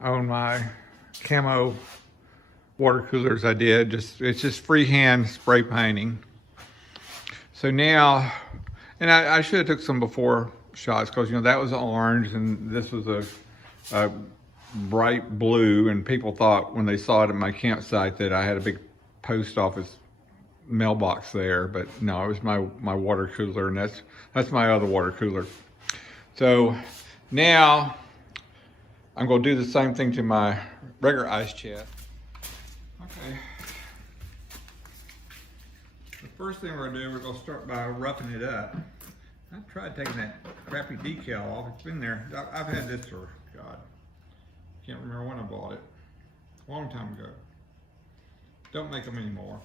on my camo water coolers I did. It's just freehand spray painting. So now, and I should have took some before shots because, you know, that was orange and this was a bright blue, and people thought when they saw it at my campsite that I had a big post office mailbox there, but no, it was my water cooler, and that's my other water cooler. So now I'm going to do the same thing to my regular ice chest. Okay. The first thing we're going to start by roughing it up. I tried taking that crappy decal off. It's been there. I've had this for, God, can't remember when I bought it. A long time ago. Don't make them anymore.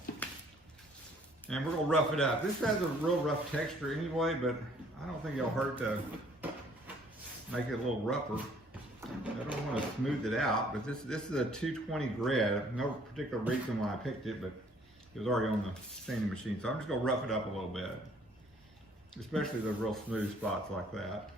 And we're going to rough it up. This has a real rough texture anyway, but I don't think it'll hurt to make it a little rougher. I don't want to smooth it out, but this is a 220 grit. No particular reason why I picked it, but it was already on the sanding machine. So I'm just going to rough it up a little bit, especially the real smooth spots like that.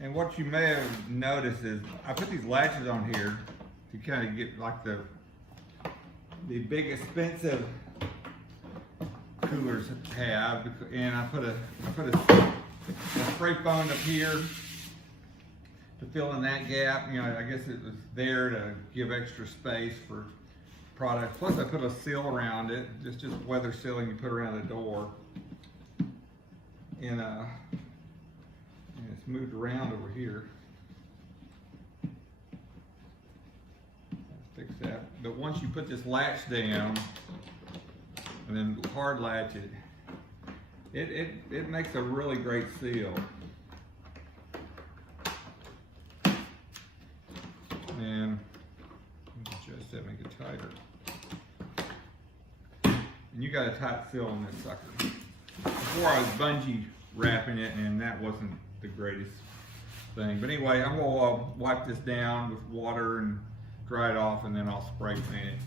And what you may have noticed is I put these latches on here to kind of get like the big expensive coolers have, and I put a spray foam up here to fill in that gap. You know, I guess it was there to give extra space for products. Plus I put a seal around it, just weather sealing you put around the door. And it's moved around over here. Let's fix that. But once you put this latch down and then hard latch it, it makes a really great seal. And adjust that, make it tighter. And you got a tight seal on this sucker. Before I was bungee wrapping it, and that wasn't the greatest thing. But anyway, I'm gonna wipe this down with water and dry it off, and then I'll spray paint it.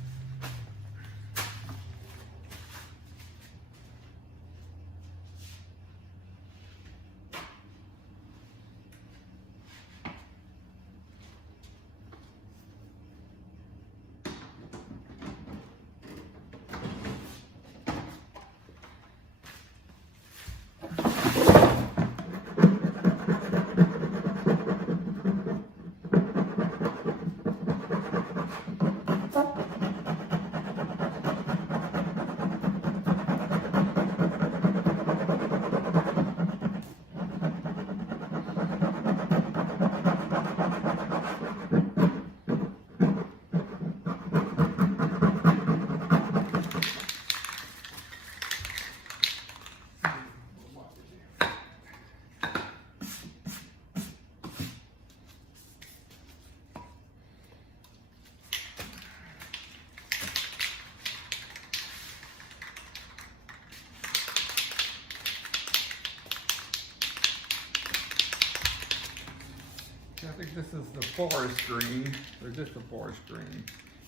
I think this is the forest green, or just the forest green.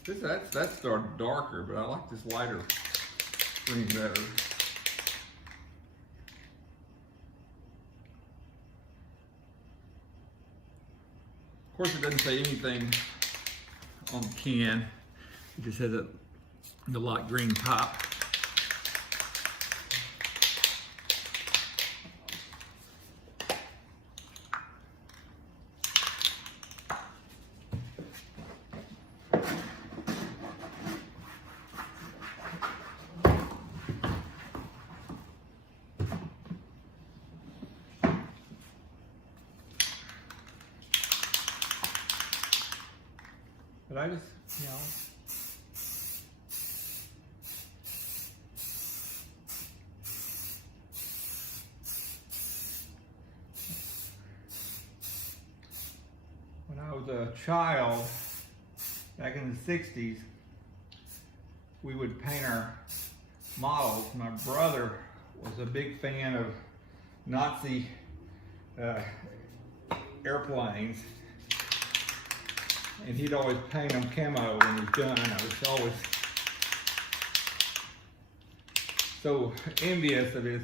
That's darker, but I like this lighter green better. Of course, it doesn't say anything on the can. It just has the light green top. But I just, you know, when I was a child, back in the 60s, we would paint our models. My brother was a big fan of Nazi airplanes, and he'd always paint them camo when he was done. I was always so envious of his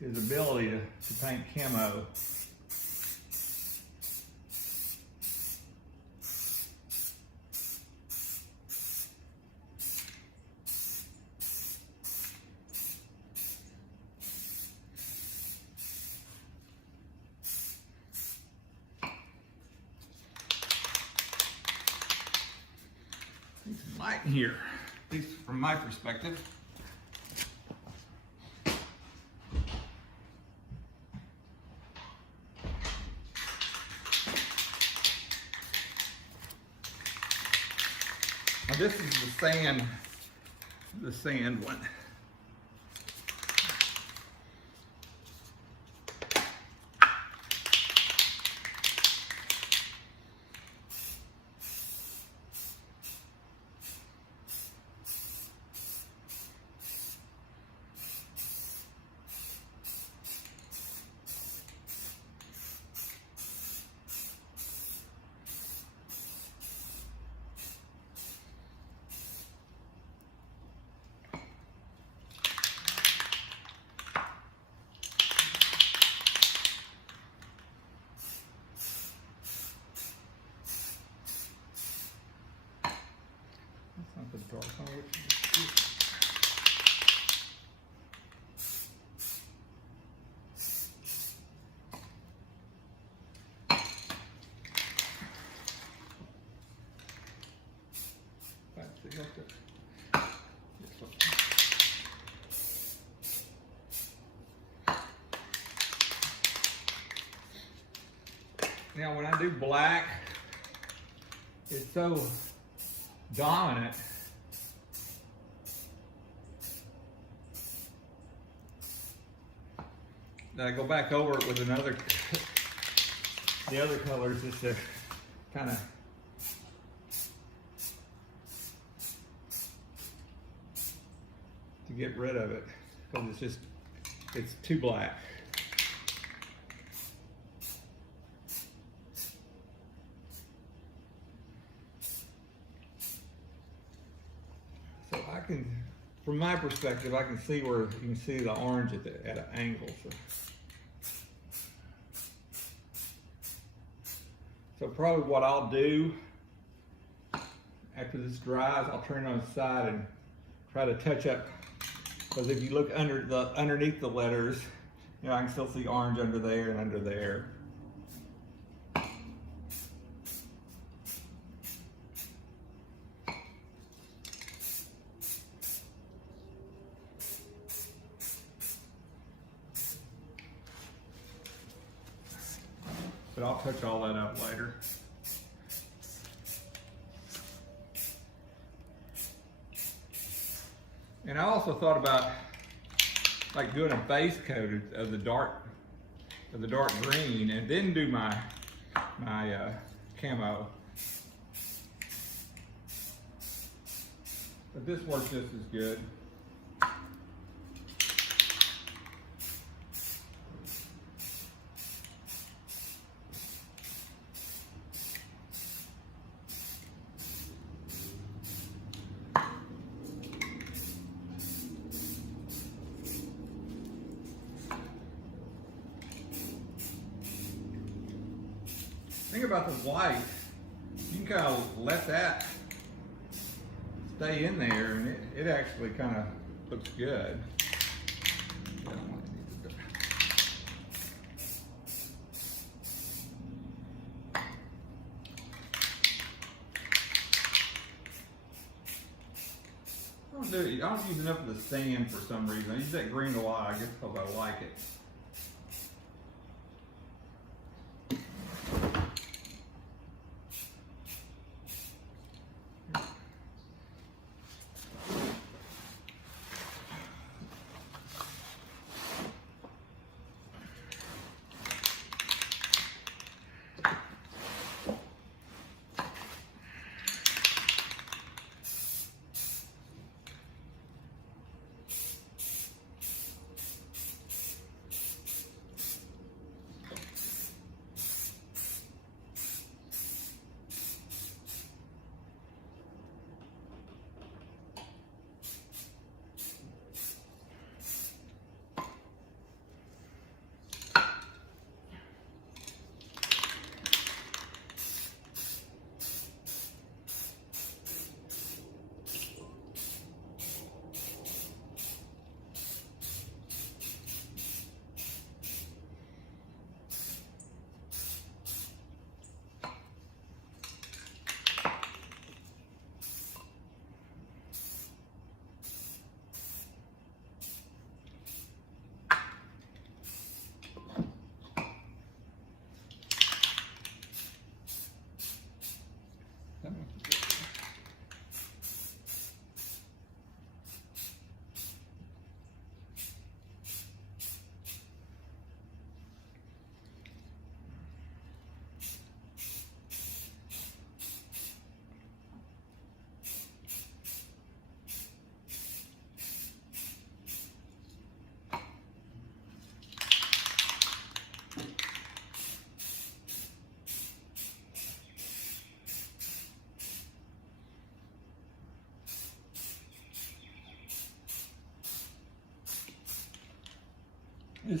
ability to paint camo. Some light in here, at least from my perspective. Now this is the sand one. Now when I do black, it's so dominant that I go back over it with the other colors just to kind of get rid of it, because it's too black. So I can, from my perspective, I can see where you can see the orange at an angle. So probably what I'll do after this dries, I'll turn it on its side and try to touch up. Because if you look underneath the letters, you know, I can still see orange under there and under there. But I'll touch all that up later. And I also thought about like doing a base coat of the dark green, and then do my camo. But this works just as good. Think about the white. You can kind of let that stay in there, and it actually kind of looks good. I don't use enough of the sand for some reason. I use that green a lot, I guess because I like it.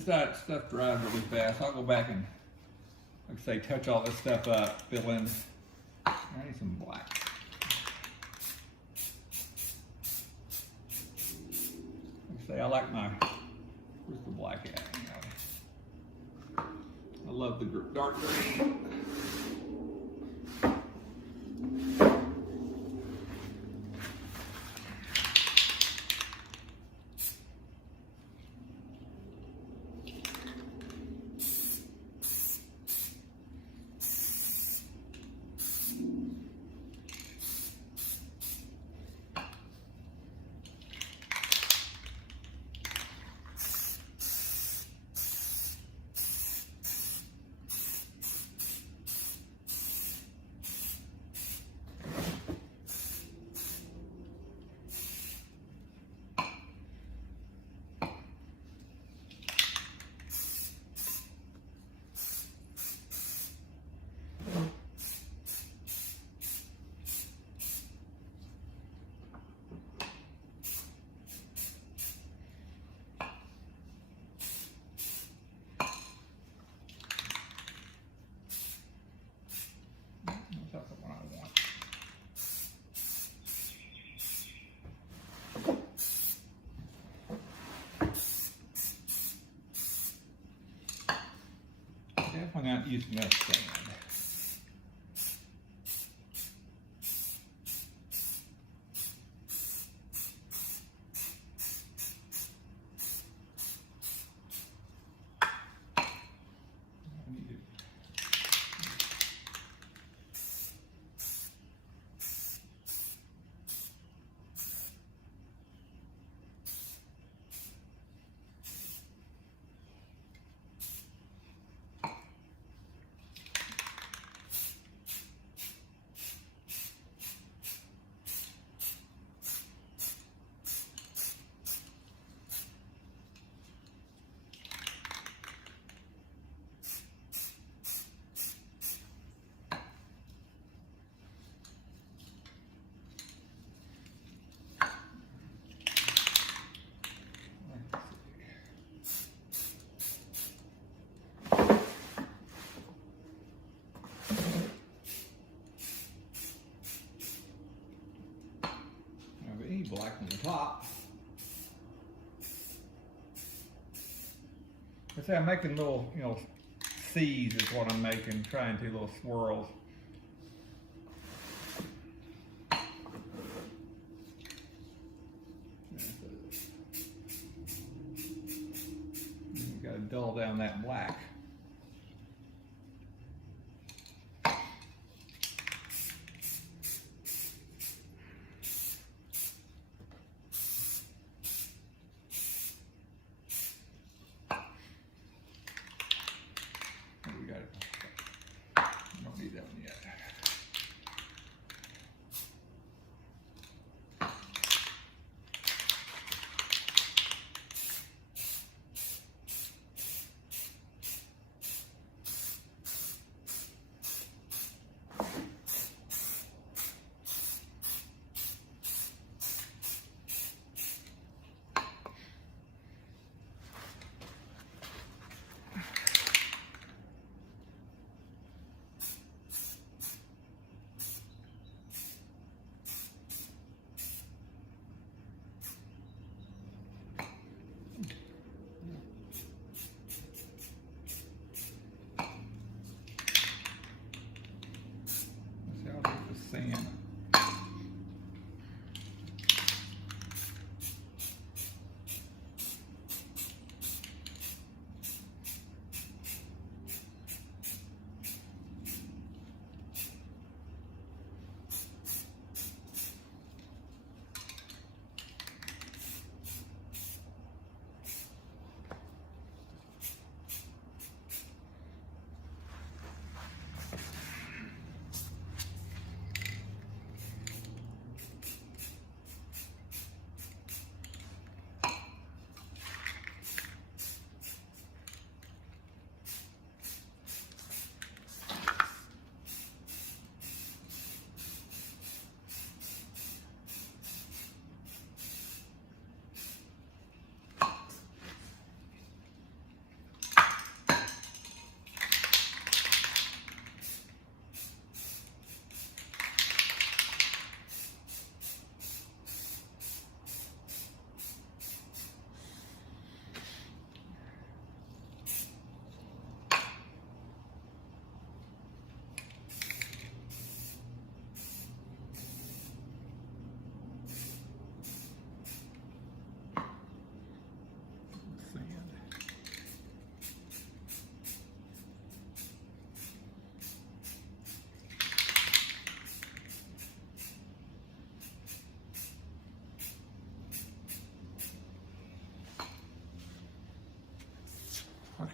that stuff dries really fast. I'll go back and, like I say, touch all this stuff up, fill in. I need some black. Like I say, I like my, where's the black at? I love the dark green. That's the one I want. Definitely not using that sand. Black on the top. I say I'm making little, C's is what I'm making, trying to little swirls. You gotta dull down that black.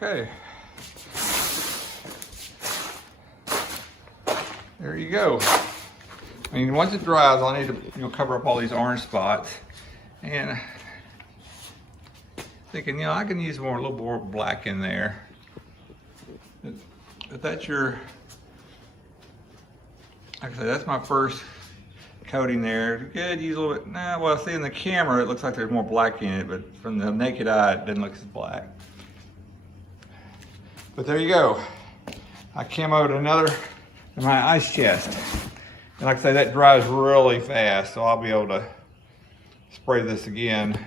Okay. There you go. I mean, once it dries, I'll need to cover up all these orange spots. And thinking, I can use a little more black in there. But that's your, like I said, that's my first coating there. Good, use a little bit. Nah, well, see in the camera, it looks like there's more black in it, but from the naked eye, it doesn't look as black. But there you go. I camoed another in my ice chest. And like I say, that dries really fast, so I'll be able to spray this again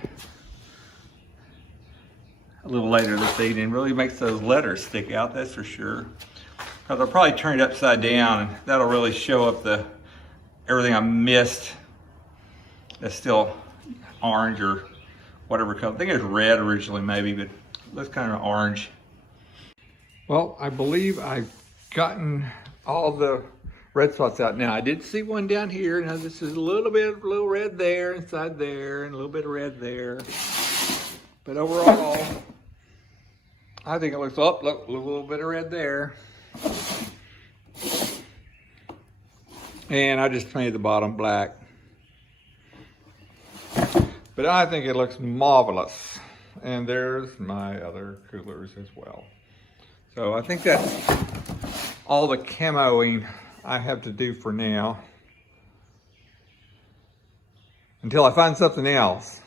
a little later this evening. Really makes those letters stick out, that's for sure. Because I'll probably turn it upside down, and that'll really show up everything I missed that's still orange or whatever color. I think it was red originally maybe, but it looks kind of orange. Well, I believe I've gotten all the red spots out now. I did see one down here. Now this is a little red there, inside there, and a little bit of red there. But overall, I think it looks, look, a little bit of red there. And I just painted the bottom black. But I think it looks marvelous. And there's my other coolers as well. So I think that's all the camoing I have to do for now. Until I find something else.